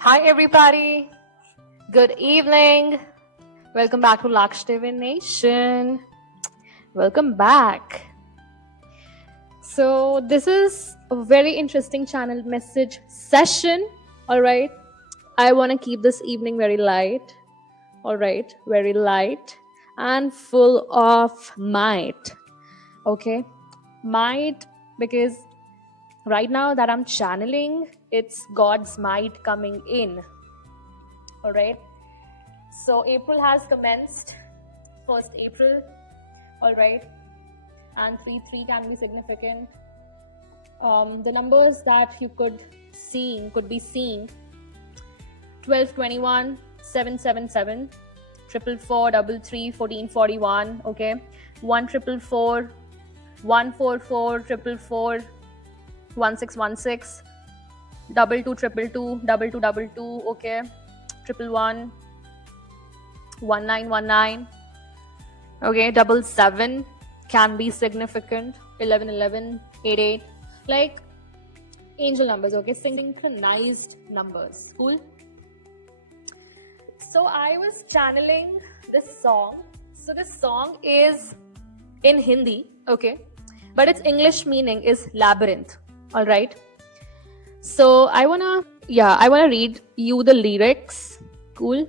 Hi, everybody. Good evening. Welcome back to Lakshdevi Nation. Welcome back. So, this is a very interesting channel message session. All right. I want to keep this evening very light. All right. Very light and full of might. Okay. Might, because right now that I'm channeling, it's God's might coming in. All right. So April has commenced, 1st April, all right, and 3 can be significant. The numbers that you could be seeing 12, 21, 777, 444, 33, 14, 41, okay, 1444, 144, 444, 1616, 2222, 2222, okay, 111, 1919, okay, 77 can be significant, 1111, 88, like angel numbers, okay, synchronized numbers. Cool. So I was channeling this song. So this song is in Hindi, okay, but its English meaning is labyrinth. All right. So I wanna read you the lyrics. Cool.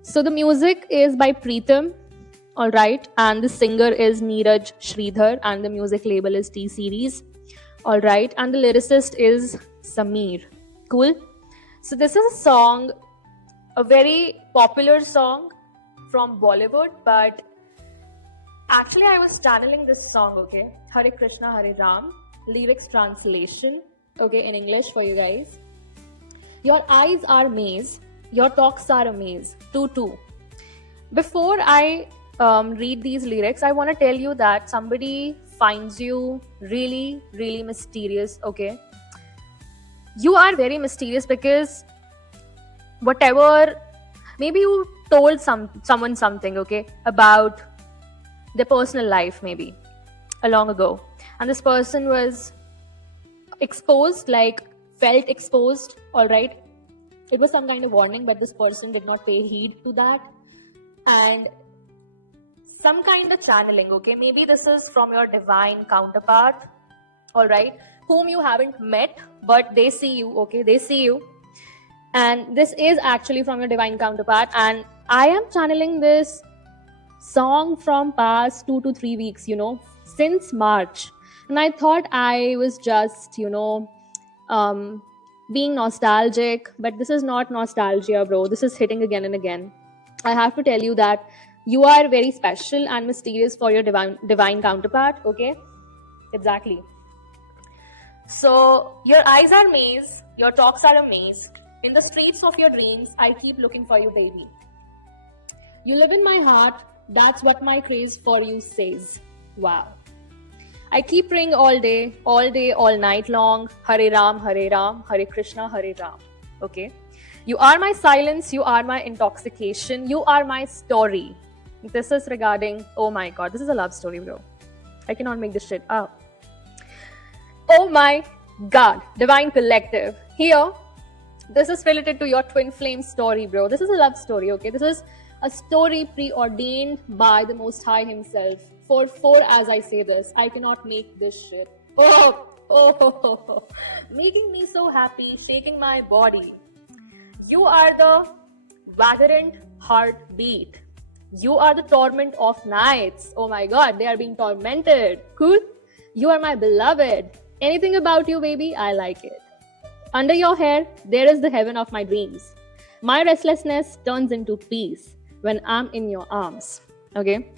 So the music is by Preetham, all right, and the singer is Neeraj Sridhar, and the music label is T Series, all right, and the lyricist is Sameer. Cool. So this is a song, a very popular song from Bollywood, but actually I was channeling this song, okay, Hare Krishna Hare Ram, lyrics translation, okay, in English for you guys. Your eyes are maze, your talks are a maze. 2-2. Before I read these lyrics, I want to tell you that somebody finds you really, really mysterious, okay? You are very mysterious because whatever, maybe you told someone something, okay, about their personal life, maybe long ago, and this person was exposed, like felt exposed, all right. It was some kind of warning, but this person did not pay heed to that, and some kind of channeling, okay, maybe this is from your divine counterpart, all right, whom you haven't met, but they see you, okay, they see you, and this is actually from your divine counterpart. And I am channeling this song from past 2 to 3 weeks, since March, and I thought I was just being nostalgic, but this is not nostalgia, bro. This is hitting again and again. I have to tell you that you are very special and mysterious for your divine counterpart, okay? Exactly. So your eyes are maze, your talks are a maze. In the streets of your dreams, I keep looking for you, baby. You live in my heart, that's what my craze for you says. Wow. I keep praying all day, all night long. Hare Ram, Hare Krishna, Hare Ram. Okay. You are my silence, you are my intoxication, you are my story. This is regarding, oh my god, this is a love story, bro. I cannot make this shit up. Oh my god, Divine Collective. Here, this is related to your twin flame story, bro. This is a love story, okay? This is a story preordained by the Most High himself. For as I say this, I cannot make this shit. Oh, making me so happy, shaking my body. You are the vagrant heartbeat. You are the torment of nights. Oh my god, they are being tormented. Cool? You are my beloved. Anything about you, baby, I like it. Under your hair, there is the heaven of my dreams. My restlessness turns into peace when I'm in your arms. Okay?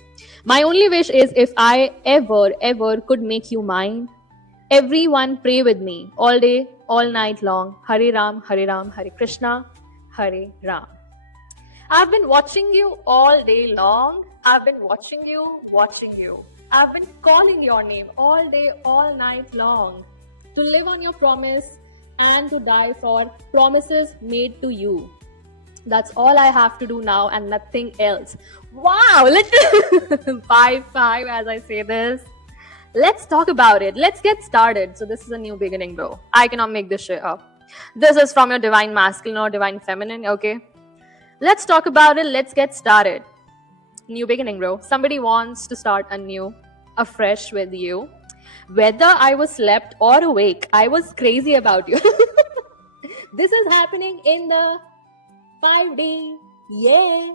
My only wish is if I ever could make you mine. Everyone pray with me all day, all night long. Hare Ram, Hare Krishna, Hare Ram. I've been watching you all day long. I've been watching you. I've been calling your name all day, all night long. To live on your promise and to die for promises made to you. That's all I have to do now and nothing else. Wow, let's 5-5 as I say this. Let's talk about it. Let's get started. So this is a new beginning, bro. I cannot make this shit up. This is from your divine masculine or divine feminine, okay? Let's talk about it. Let's get started. New beginning, bro. Somebody wants to start anew, afresh with you. Whether I was slept or awake, I was crazy about you. This is happening in the 5D. Yeah.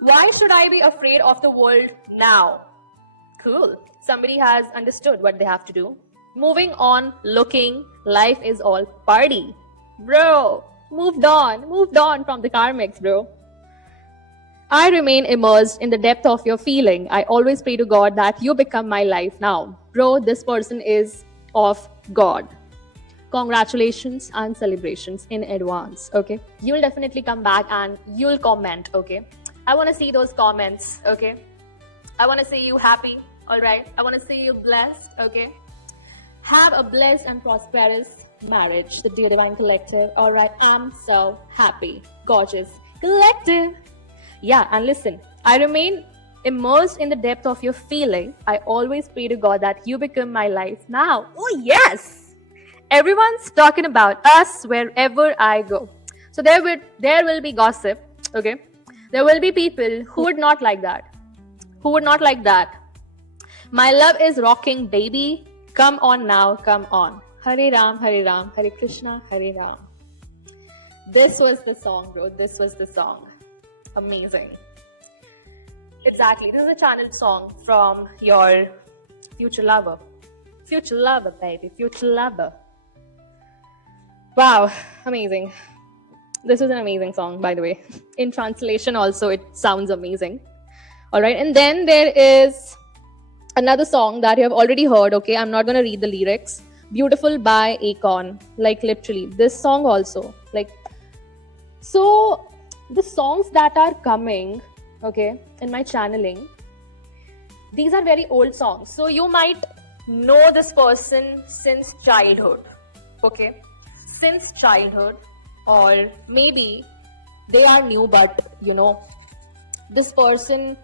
Why should I be afraid of the world now? Cool. Somebody has understood what they have to do. Moving on, looking, life is all party. Bro, moved on from the karmics, bro. I remain immersed in the depth of your feeling. I always pray to God that you become my life now. Bro, this person is of God. Congratulations and celebrations in advance, okay? You'll definitely come back and you'll comment, okay? I want to see those comments, okay? I want to see you happy, all right? I want to see you blessed, okay? Have a blessed and prosperous marriage, the Dear Divine Collective, all right? I'm so happy, gorgeous, collective. Yeah, and listen, I remain immersed in the depth of your feeling. I always pray to God that you become my life now. Oh, yes! Everyone's talking about us wherever I go. So there will be gossip, okay? There will be people who would not like that. Who would not like that? My love is rocking, baby. Come on now, come on. Hare Ram, Hare Krishna, Hare Ram. This was the song, bro. This was the song. Amazing. Exactly. This is a channeled song from your future lover. Future lover, baby. Future lover. Wow. Amazing. This was an amazing song, by the way. In translation also, it sounds amazing. All right. And then there is another song that you have already heard, okay? I'm not going to read the lyrics. Beautiful by Akon. Like, literally. This song also. Like, so the songs that are coming, okay, in my channeling, these are very old songs. So you might know this person since childhood, okay? Since childhood, or maybe they are new, but you know, this person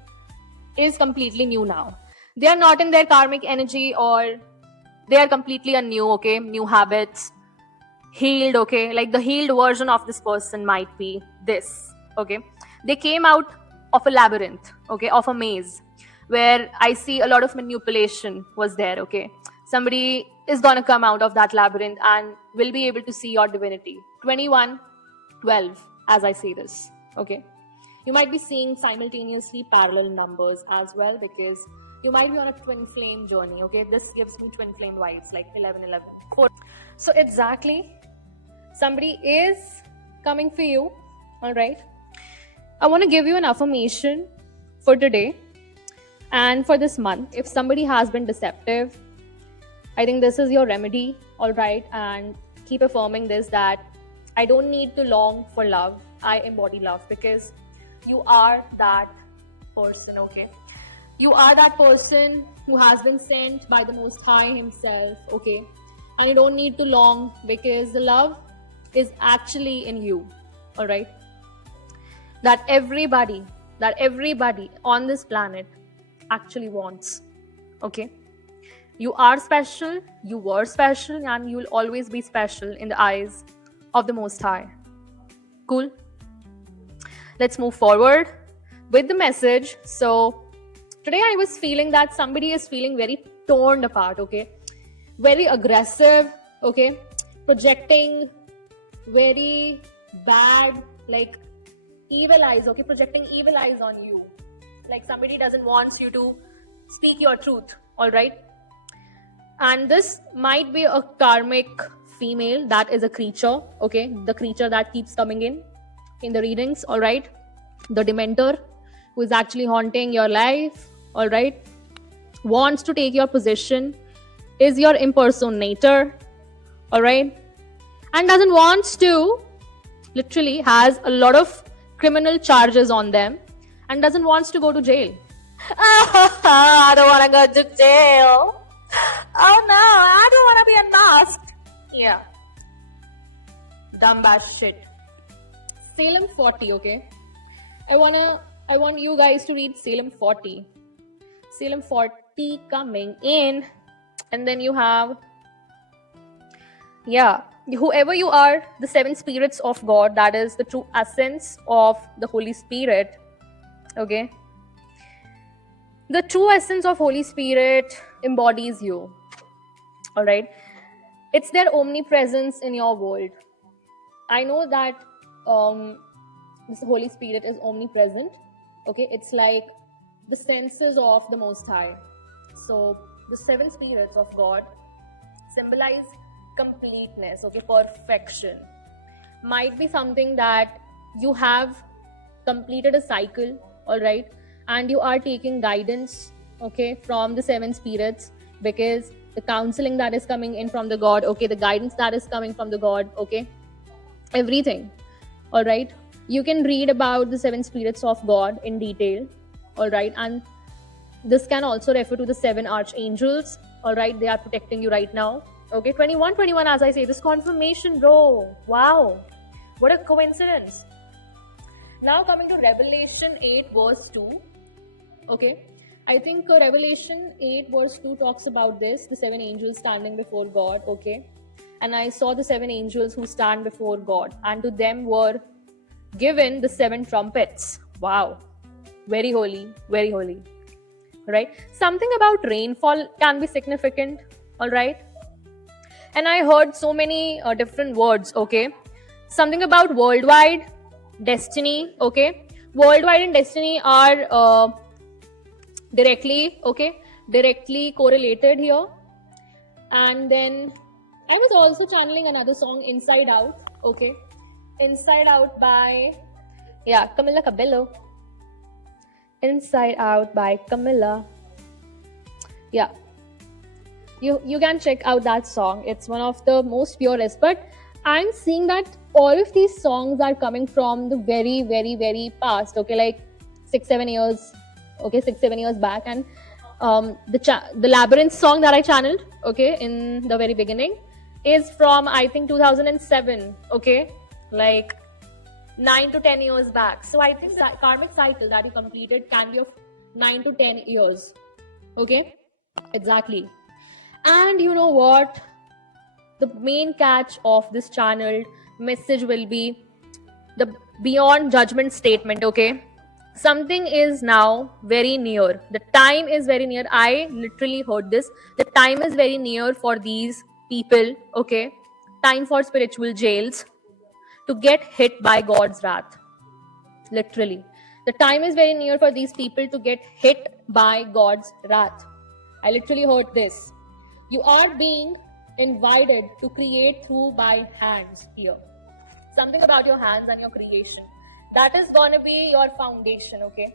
is completely new now. They are not in their karmic energy, or they are completely anew, okay? New habits, healed, okay? Like the healed version of this person might be this, okay? They came out of a labyrinth, okay, of a maze, where I see a lot of manipulation was there, okay? Somebody is gonna come out of that labyrinth and will be able to see your divinity. 2112, as I say this, okay? You might be seeing simultaneously parallel numbers as well, because you might be on a twin flame journey, okay? This gives me twin flame vibes, like 1111. So exactly, somebody is coming for you, all right? I want to give you an affirmation for today and for this month. If somebody has been deceptive, I think this is your remedy, all right? And keep affirming this, that I don't need to long for love. I embody love, because you are that person, okay? You are that person who has been sent by the Most High Himself, okay? And you don't need to long, because the love is actually in you, all right? That everybody on this planet actually wants, okay? You are special, you were special, and you will always be special in the eyes of the Most High. Cool? Let's move forward with the message. So today I was feeling that somebody is feeling very torn apart, okay? Very aggressive, okay? Projecting very bad, like evil eyes, okay? Projecting evil eyes on you. Like somebody doesn't want you to speak your truth, all right? And this might be a karmic female that is a creature, okay? The creature that keeps coming in the readings, all right? The Dementor, who is actually haunting your life, all right? Wants to take your position, is your impersonator, all right? And doesn't want to, literally has a lot of criminal charges on them, and doesn't want to go to jail. I don't want to go to jail. Oh no, I don't want to be unmasked. Yeah. Dumb ass shit. Salem 40, okay? I want you guys to read Salem 40. Salem 40 coming in. And then you have Yeah, whoever you are, the seven spirits of God, that is the true essence of the Holy Spirit. Okay, the true essence of Holy Spirit embodies you. All right, it's their omnipresence in your world. I know that um, this Holy Spirit is omnipresent. Okay, it's like the senses of the Most High. So the seven spirits of God symbolize completeness, okay, perfection. Might be something that you have completed a cycle, all right, and you are taking guidance, okay, from the seven spirits, because the counseling that is coming in from the God, okay, the guidance that is coming from the God, okay, everything, all right. You can read about the seven spirits of God in detail, all right, and this can also refer to the seven archangels, all right, they are protecting you right now. Okay, 21, as I say, this confirmation, bro. Wow, what a coincidence. Now coming to Revelation 8 verse 2. Okay, I think Revelation 8 verse 2 talks about this, the seven angels standing before God. Okay, and I saw the seven angels who stand before God, and to them were given the seven trumpets. Wow, very holy, very holy. Right, something about rainfall can be significant, all right. And I heard so many different words. Okay, something about worldwide, destiny. Okay, worldwide and destiny are directly correlated here. And then I was also channeling another song, Inside Out. Okay, Inside Out by, yeah, Camila Cabello. Inside Out by Camila. Yeah, you can check out that song. It's one of the most purest. But I'm seeing that all of these songs are coming from the very, very, very past. Okay, like 6-7 years. Okay, 6-7 years back. And the Labyrinth song that I channeled, okay, in the very beginning, is from, I think, 2007. Okay, like 9 to 10 years back. So I think that karmic cycle that you completed can be of 9 to 10 years. Okay, exactly. And you know what? The main catch of this channeled message will be the beyond judgment statement. Okay, something is now very near. The time is very near. I literally heard this. The time is very near for these people. Okay, time for spiritual jails to get hit by God's wrath. Literally, the time is very near for these people to get hit by God's wrath. I literally heard this. You are being invited to create through by hands here. Something about your hands and your creation. That is gonna be your foundation, okay?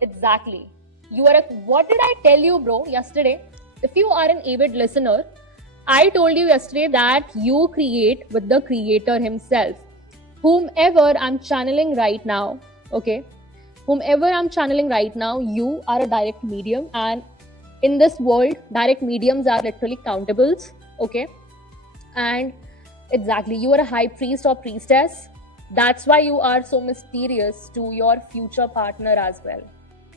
Exactly. What did I tell you, bro, yesterday? If you are an avid listener, I told you yesterday that you create with the creator himself. Whomever I'm channeling right now, okay? Whomever I'm channeling right now, you are a direct medium, and in this world, direct mediums are literally countables, okay? And exactly, you are a high priest or priestess. That's why you are so mysterious to your future partner as well.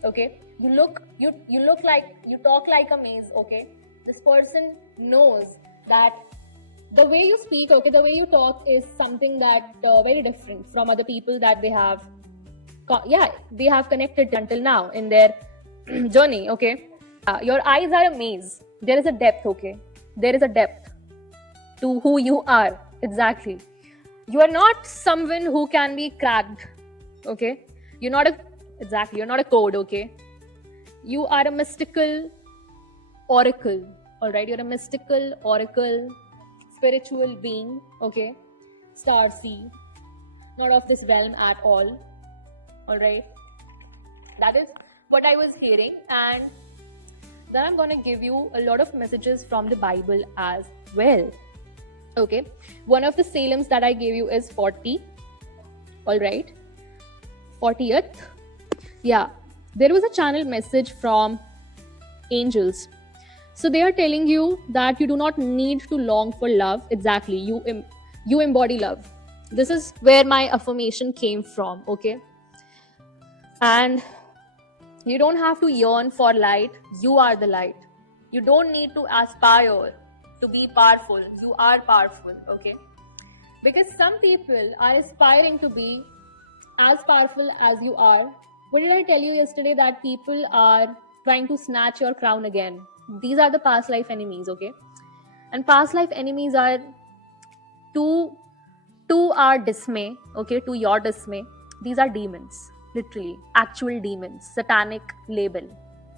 Okay, you look like, you talk like a maze. Okay, this person knows that the way you speak, okay, the way you talk is something that very different from other people that they have they have connected until now in their journey. Okay, your eyes are a maze. There is a depth. Okay, there is a depth to who you are. Exactly, you are not someone who can be cracked. Okay, you're not a exactly, you're not a code. Okay, you are a mystical oracle. All right, you're a mystical oracle, spiritual being. Okay, star seed, not of this realm at all. All right, that is what I was hearing. And then I'm going to give you a lot of messages from the Bible as well. Okay, one of the Salems that I gave you is 40. All right, 40th. Yeah, there was a channel message from angels. So they are telling you that you do not need to long for love. Exactly, you embody love. This is where my affirmation came from. Okay, and you don't have to yearn for light. You are the light. You don't need to aspire. to be powerful. You are powerful, okay? Because some people are aspiring to be as powerful as you are. What did I tell you yesterday? That people are trying to snatch your crown again. These are the past life enemies, okay? And past life enemies are to our dismay, okay, to your dismay. These are demons, literally, actual demons, satanic label.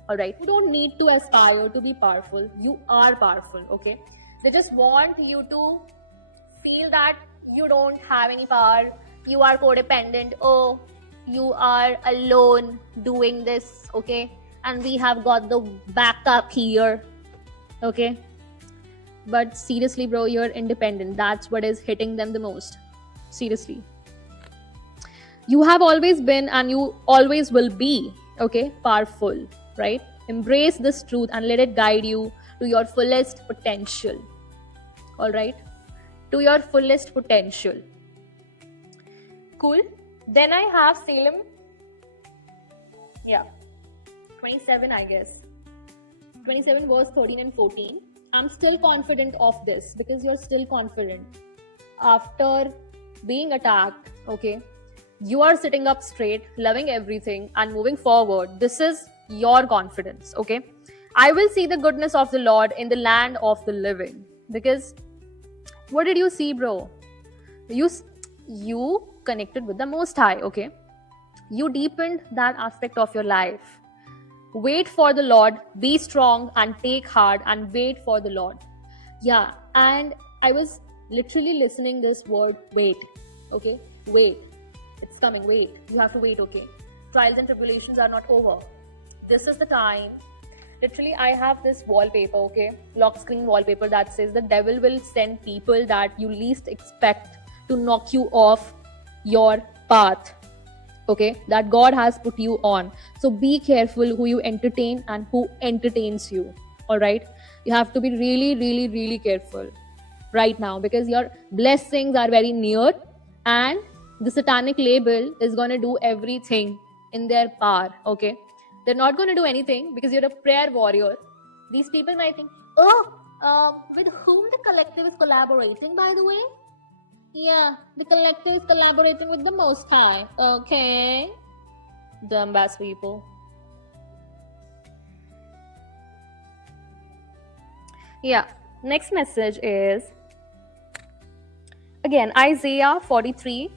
All right, you don't need to aspire to be powerful. You are powerful, okay? They just want you to feel that you don't have any power, you are codependent, oh, you are alone doing this, okay? And we have got the backup here, okay? But seriously, bro, you're independent. That's what is hitting them the most. Seriously. You have always been and you always will be, okay, powerful, right? Embrace this truth and let it guide you to your fullest potential. All right? To your fullest potential. Cool. Then I have Salem. Yeah. 27, I guess. 27 verse 13 and 14. I'm still confident of this because you're still confident. After being attacked, okay, you are sitting up straight, loving everything and moving forward. This is your confidence, okay? I will see the goodness of the Lord in the land of the living. Because what did you see, bro? You connected with the Most High, okay? You deepened that aspect of your life. Wait for the Lord, be strong and take heart and wait for the Lord. Yeah, and I was literally listening this word, wait, okay? Wait, it's coming, wait. You have to wait, okay? Trials and tribulations are not over. This is the time. Literally, I have this wallpaper, okay? Lock screen wallpaper that says the devil will send people that you least expect to knock you off your path. Okay, that God has put you on. So be careful who you entertain and who entertains you. All right, you have to be really, really, really careful right now because your blessings are very near and the satanic label is going to do everything in their power. Okay, they're not going to do anything because you're a prayer warrior. These people might think, oh, with whom the collective is collaborating, by the way? Yeah, the collective is collaborating with the Most High. Okay. Dumb ass people. Yeah. Next message is again Isaiah 43,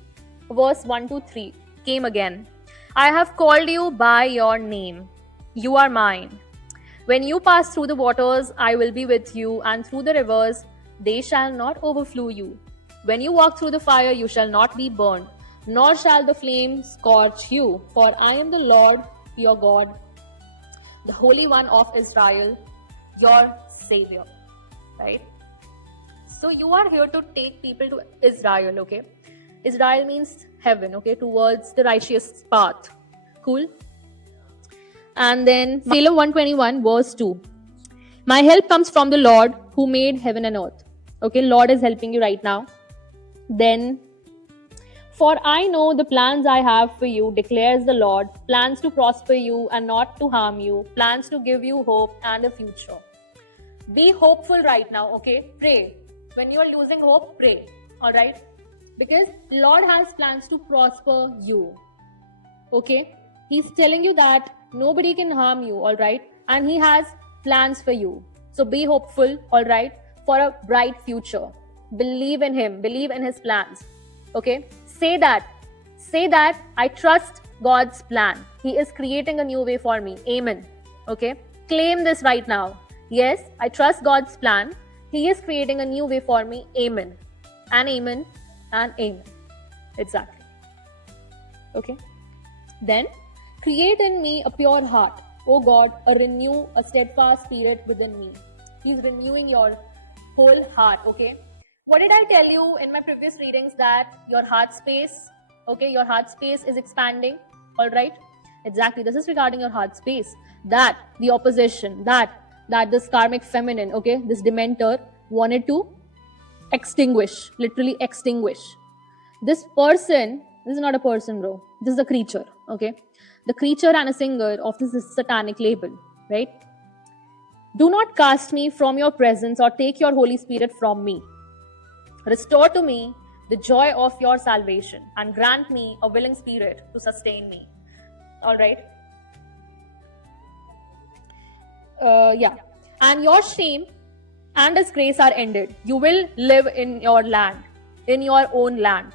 verse 1 to 3 came again. I have called you by your name. You are mine. When you pass through the waters, I will be with you, and through the rivers, they shall not overflow you. When you walk through the fire, you shall not be burned, nor shall the flame scorch you. For I am the Lord your God, the Holy One of Israel, your Savior. Right? So you are here to take people to Israel, okay? Israel means heaven, okay? Towards the righteous path. Cool? And then Psalm 121 verse 2. My help comes from the Lord who made heaven and earth. Okay, Lord is helping you right now. Then, for I know the plans I have for you, declares the Lord, plans to prosper you and not to harm you, plans to give you hope and a future. Be hopeful right now, okay? Pray. When you are losing hope, pray. Alright? Because Lord has plans to prosper you. Okay? He's telling you that nobody can harm you, alright? And He has plans for you. So be hopeful, alright? For a bright future. Believe in Him. Believe in His plans. Okay? Say that. Say that I trust God's plan. He is creating a new way for me. Amen. Okay? Claim this right now. Yes, I trust God's plan. He is creating a new way for me. Amen. And amen. And amen. Exactly. Okay? Then, create in me a pure heart. Oh God, renew a steadfast spirit within me. He's renewing your whole heart. Okay? What did I tell you in my previous readings? That your heart space, okay, your heart space is expanding. All right? Exactly. This is regarding your heart space. That the opposition, that this karmic feminine, okay, this dementor wanted to extinguish, literally extinguish. This person, this is not a person, bro. This is a creature, okay? The creature and a singer of this satanic label, right? Do not cast me from your presence or take your Holy Spirit from me. Restore to me the joy of your salvation and grant me a willing spirit to sustain me. All right. Yeah. And your shame and disgrace are ended. You will live in your land, in your own land,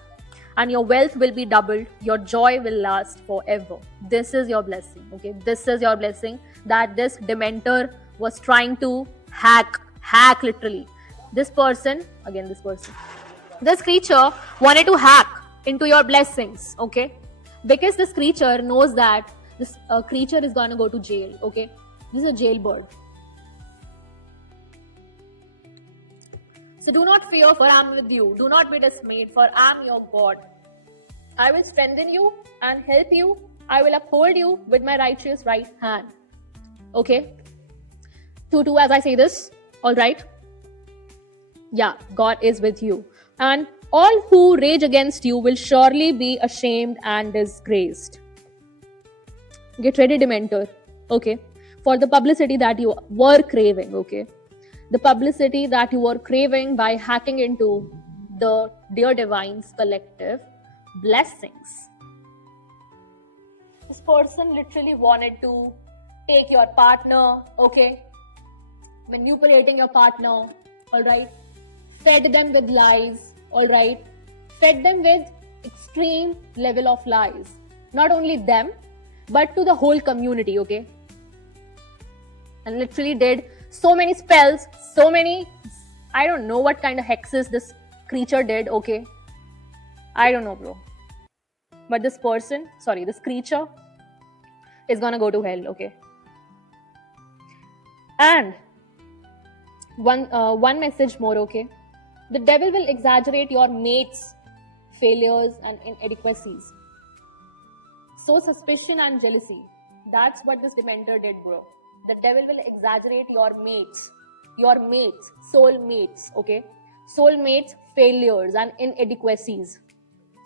and your wealth will be doubled. Your joy will last forever. This is your blessing. Okay. This is your blessing that this Dementor was trying to hack literally. This creature wanted to hack into your blessings, okay? Because this creature knows that this creature is going to go to jail, okay? This is a jailbird. So do not fear, for I am with you. Do not be dismayed, for I am your God. I will strengthen you and help you. I will uphold you with my righteous right hand. Okay? 2 as I say this, all right? Yeah, God is with you. And all who rage against you will surely be ashamed and disgraced. Get ready, Dementor. Okay? For the publicity that you were craving, okay? The publicity that you were craving by hacking into the Dear Divine's collective blessings. This person literally wanted to take your partner, okay? Manipulating your partner, all right? Fed them with lies, all right? Fed them with extreme level of lies. Not only them, but to the whole community, okay? And literally did so many spells, so many, I don't know what kind of hexes this creature did, okay? I don't know, bro. But this creature is gonna go to hell, okay? And one message more, okay? The devil will exaggerate your mate's failures and inadequacies. So suspicion and jealousy. That's what this Dementor did, bro. The devil will exaggerate your mates, soulmates, okay? Soulmates' failures and inadequacies.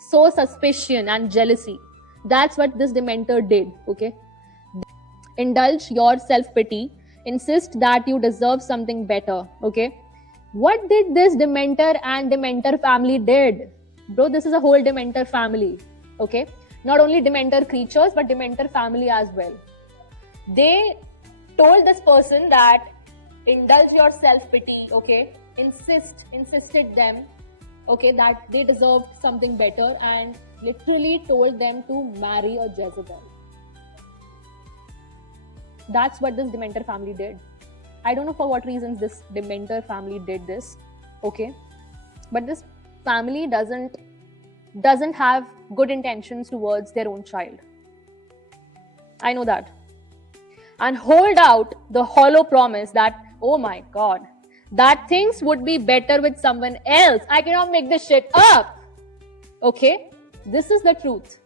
So suspicion and jealousy. That's what this Dementor did, okay? Indulge your self-pity. Insist that you deserve something better, okay? What did this Dementor and Dementor family did? Bro, this is a whole Dementor family, okay? Not only Dementor creatures, but Dementor family as well. They told this person that indulge your self-pity, okay? Insisted them, okay, that they deserved something better and literally told them to marry a Jezebel. That's what this Dementor family did. I don't know for what reasons this Dementor family did this, okay? But this family doesn't have good intentions towards their own child. I know that. And hold out the hollow promise that, oh my God, that things would be better with someone else. I cannot make this shit up. Okay? This is the truth.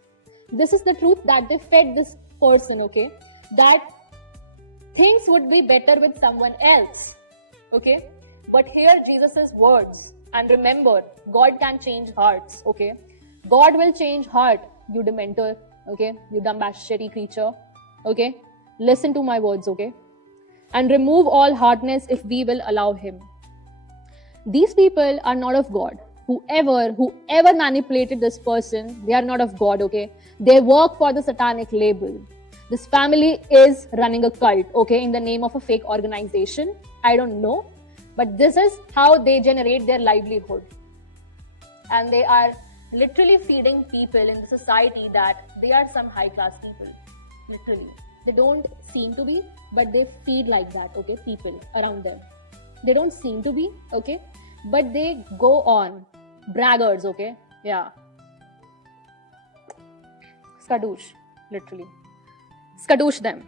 This is the truth that they fed this person, okay? That things would be better with someone else. Okay? But hear Jesus' words. And remember, God can change hearts. Okay? God will change heart, you Dementor. Okay? You dumb shitty creature. Okay? Listen to my words, okay? And remove all hardness if we will allow him. These people are not of God. Whoever manipulated this person, they are not of God, okay? They work for the satanic label. This family is running a cult, okay, in the name of a fake organization. I don't know. But this is how they generate their livelihood. And they are literally feeding people in the society that they are some high-class people. Literally. They don't seem to be, but they feed like that, okay, people around them. They don't seem to be, okay, but they go on. Braggarts, okay, yeah. Skadoosh, literally. Skadoosh them.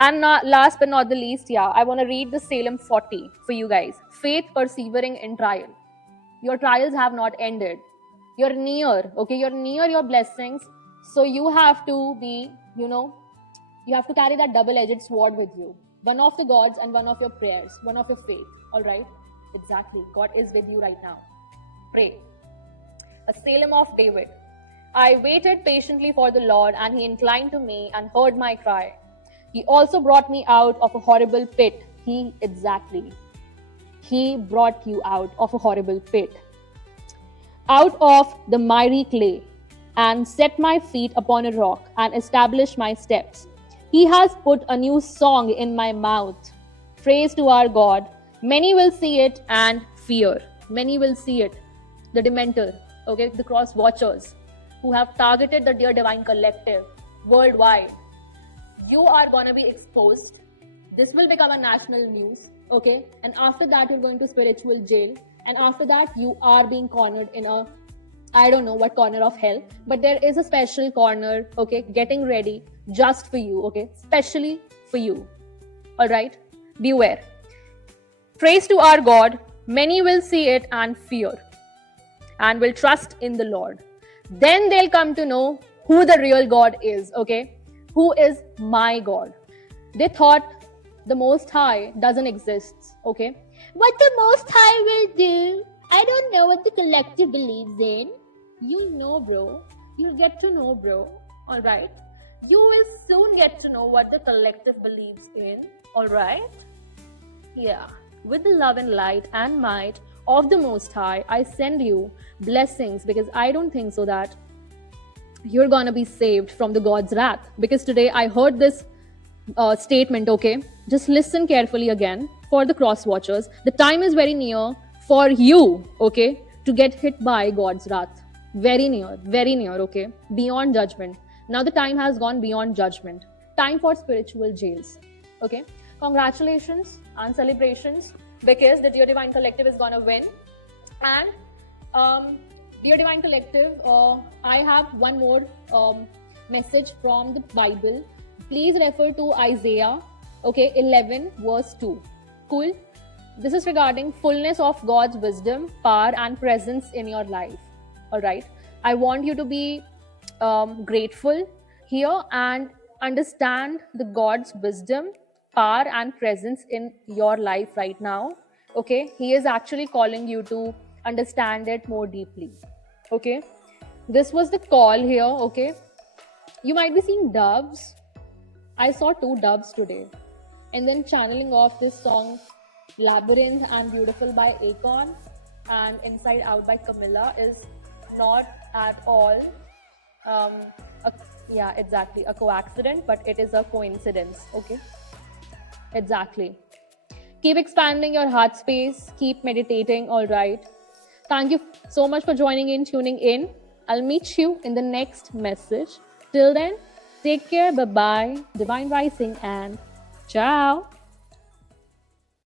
And last but not the least, yeah, I want to read the Salem 40 for you guys. Faith persevering in trial. Your trials have not ended. You're near, okay? You're near your blessings. So you have to be, you have to carry that double-edged sword with you. One of the gods and one of your prayers, one of your faith, all right? Exactly. God is with you right now. Pray. A Salem of David. I waited patiently for the Lord, and he inclined to me and heard my cry. He also brought me out of a horrible pit. He brought you out of a horrible pit, out of the miry clay, and set my feet upon a rock and established my steps. He has put a new song in my mouth. Praise to our God. Many will see it and fear. Many will see it. The Dementor, okay, the cross watchers who have targeted the Dear Divine Collective worldwide. You are going to be exposed. This will become a national news, okay? And after that, you're going to spiritual jail. And after that, you are being cornered in a, I don't know what corner of hell, but there is a special corner, okay, getting ready just for you, okay, specially for you. All right? Beware. Praise to our God. Many will see it and fear and will trust in the Lord. Then they'll come to know who the real God is, okay? Who is my God? They thought the Most High doesn't exist, okay? What the Most High will do, I don't know what the collective believes in. You'll know, bro. You'll get to know, bro. All right? You will soon get to know what the collective believes in. All right? Yeah. With the love and light and might of the Most High, I send you blessings, because I don't think so that you're gonna be saved from the God's wrath. Because today I heard this statement, okay? Just listen carefully again for the cross watchers. The time is very near for you, okay, to get hit by God's wrath. Very near, okay? Beyond judgment. Now the time has gone beyond judgment. Time for spiritual jails, okay? Congratulations and celebrations, because the Dear Divine Collective is gonna win. And Dear Divine Collective, I have one more message from the Bible. Please refer to Isaiah, okay, 11 verse 2. Cool? This is regarding fullness of God's wisdom, power and presence in your life. All right? I want you to be grateful here and understand the God's wisdom, power and presence in your life right now. Okay? He is actually calling you to understand it more deeply. Okay? This was the call here. Okay? You might be seeing doves. I saw 2 doves today. And then channeling off this song Labyrinth and Beautiful by Akon and Inside Out by Camilla is not at all a coincidence, but it is a coincidence. Okay? Exactly. Keep expanding your heart space. Keep meditating. All right. Thank you so much for joining in, tuning in. I'll meet you in the next message. Till then, take care. Bye-bye. Divine Rising and ciao.